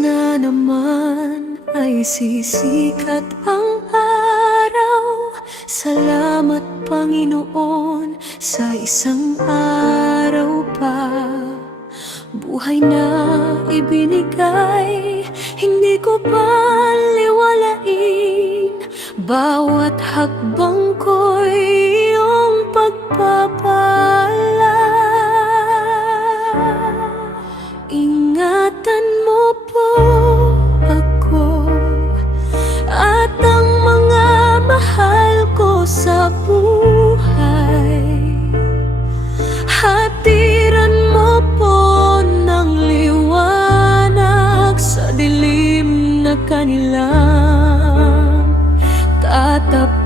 na naman ay sisikat ang araw. Salamat Panginoon sa isang araw pa. Buhay na ibinigay, hindi ko baliwalain. Bawat hakbang ko'y iyong pagpapala. Ingatan mo po ako at ang mga mahal ko sa buhay. Hatiran mo po ng liwanag sa dilim na kanilang tatapakan.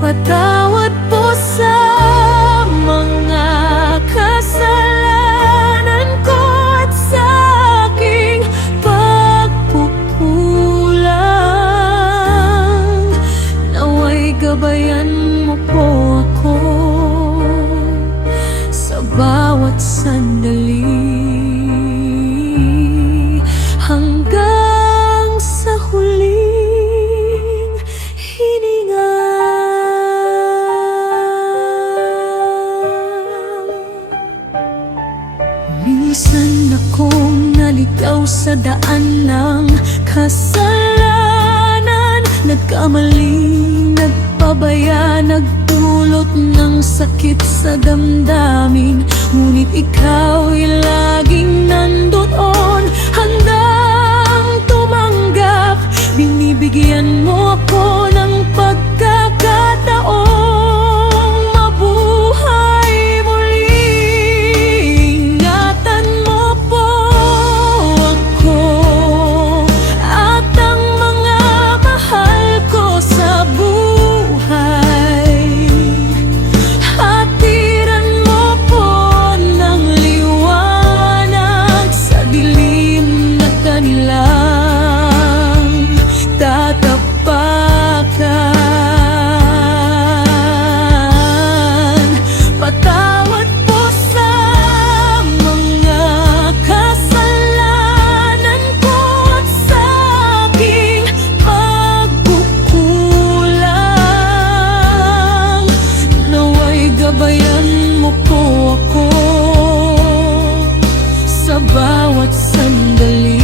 Patawad po sa mga kasalanan ko at sa aking pagkukulang. Naway gabayan mo po ako sa bawat sandali, hanggang sa huling hininga. Minsan akong naligaw sa daan ng kasalanan, nagkamaling nagpabaya, nagdulot ng sakit sa damdamin. Ngunit ikaw'y laging nandoon, handang tumanggap. Binibigyan mo ako ng pagkakataong mabuhay muli. Ingatan mo po ako at ang mga mahal ko sa buhay. Hatiran mo po ng liwanag sa dilim na kanilang tatapakan. Patawad po sa mga kasalanan ko at sa aking pagkukulang. Naway gabayan mo po ako sa bawat sandali,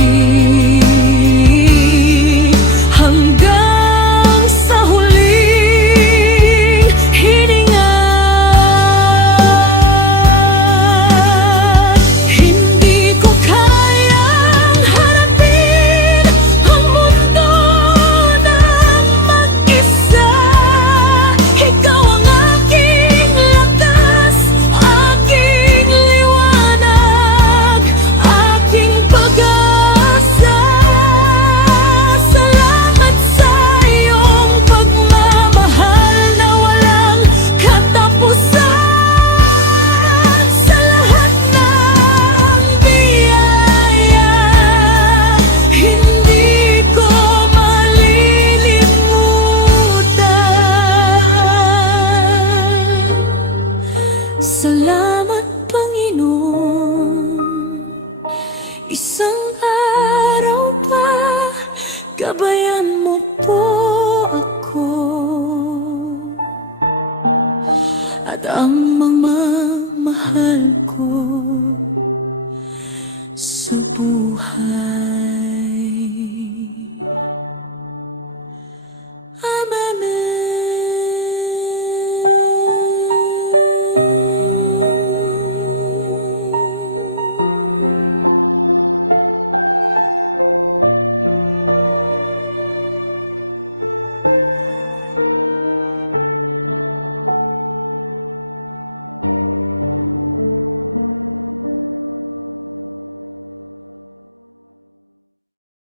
hanggang sa huling hininga. Hindi ko kayang harapin ang mundo ng mag-isa. Ikaw ang aking lakas, aking liwanag, aking pag-asa. Salamat sa iyong pagmamahal na walang katapusan. Sa lahat ng biyaya, hindi ko malilimutan. Salamat Panginoon, isang araw pa, gabayan mo po ako at ang mga mahal ko.